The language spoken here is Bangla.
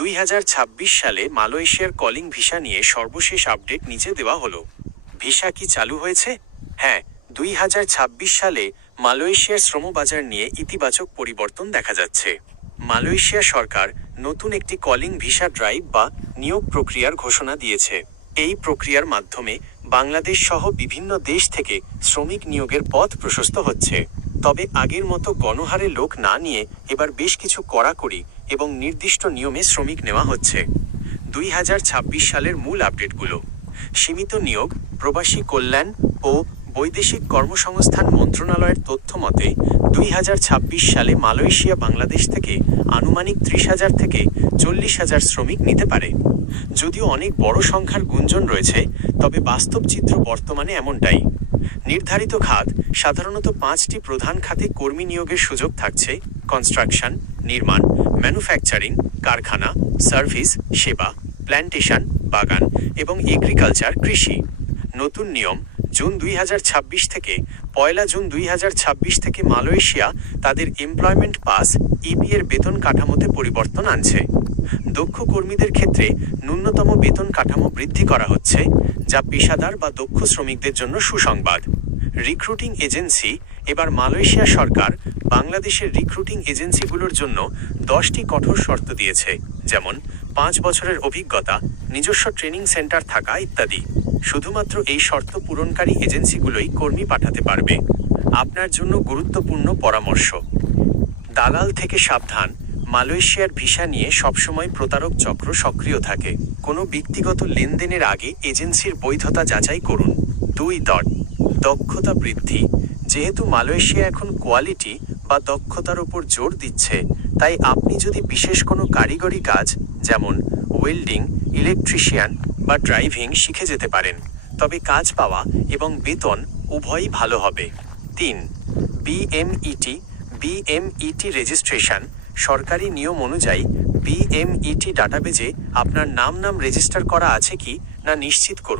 2026 সালে মালয়েশিয়ার কলিং ভিসা নিয়ে সর্বশেষ আপডেট নিচে দেওয়া হলো। ভিসা কি চালু হয়েছে? হ্যাঁ, 2026 সালে মালয়েশিয়ার শ্রমবাজার নিয়ে ইতিবাচক পরিবর্তন দেখা যাচ্ছে। মালয়েশিয়া সরকার নতুন একটি কলিং ভিসা ড্রাইভ বা নিয়োগ প্রক্রিয়ার ঘোষণা দিয়েছে। এই প্রক্রিয়ার মাধ্যমে বাংলাদেশ সহ বিভিন্ন দেশ থেকে শ্রমিক নিয়োগের পথ প্রশস্ত হচ্ছে। তবে আগের মতো গণহারে লোক না নিয়ে এবার বেশ কিছু কড়াকড়ি এবং নির্দিষ্ট নিয়মে শ্রমিক নেওয়া হচ্ছে। 2026 সালের মূল আপডেটগুলো: সীমিত নিয়োগ, প্রবাসী কল্যাণ ও বৈদেশিক কর্মসংস্থান মন্ত্রণালয়ের তথ্য মতে 2026 সালে মালয়েশিয়া বাংলাদেশ থেকে আনুমানিক 30,000 থেকে 40,000 শ্রমিক নিতে পারে। যদিও অনেক বড় সংখ্যার গুঞ্জন রয়েছে, তবে বাস্তব চিত্র বর্তমানে এমনটাই। নির্ধারিত খাত: সাধারণত 5টি প্রধান খাতে কর্মী নিয়োগের সুযোগ থাকছে: কনস্ট্রাকশন, নির্মাণ, ম্যানুফ্যাকচারিং, কারখানা, সার্ভিস, সেবা, প্ল্যান্টেশন, বাগান এবং এগ্রিকালচার কৃষি। নতুন নিয়ম: জুন 2026 থেকে 1 জুন 2026 থেকে মালয়েশিয়া তাদের এমপ্লয়মেন্ট পাস ইপি এর বেতন কাঠামোতে পরিবর্তন আনছে। দক্ষ কর্মীদের ক্ষেত্রে ন্যূনতম বেতন কাঠামো বৃদ্ধি করা হচ্ছে, যা পেশাদার বা দক্ষ শ্রমিকদের জন্য সুসংবাদ। রিক্রুটিং এজেন্সি: এবার মালয়েশিয়া সরকার বাংলাদেশের রিক্রুটিং এজেন্সিগুলোর জন্য 10টি কঠোর শর্ত দিয়েছে, যেমন 5 বছরের অভিজ্ঞতা, নিজস্ব ট্রেনিং সেন্টার থাকা ইত্যাদি। শুধুমাত্র এই শর্ত পূরণকারী এজেন্সিগুলোই কর্মী পাঠাতে পারবে। আপনার জন্য গুরুত্বপূর্ণ পরামর্শ: দালাল থেকে সাবধান। মালয়েশিয়ার ভিসা নিয়ে সবসময় প্রতারক চক্র সক্রিয় থাকে। কোনো ব্যক্তিগত লেনদেনের আগে এজেন্সির বৈধতা যাচাই করুন। 2. দক্ষতা বৃদ্ধি: যেহেতু মালয়েশিয়া এখন কোয়ালিটি বা দক্ষতার উপর জোর দিচ্ছে, তাই আপনি যদি বিশেষ কোনো কারিগরি কাজ যেমন ওয়েল্ডিং, ইলেকট্রিশিয়ান বা ড্রাইভিং শিখে যেতে পারেন, তবে কাজ পাওয়া এবং বেতন উভয়ই ভালো হবে। 3. বিএমইটি রেজিস্ট্রেশন: সরকারি নিয়ম অনুযায়ী বিএমইটি ডাটাবেজে আপনার নাম রেজিস্টার করা আছে কি না নিশ্চিত করুন।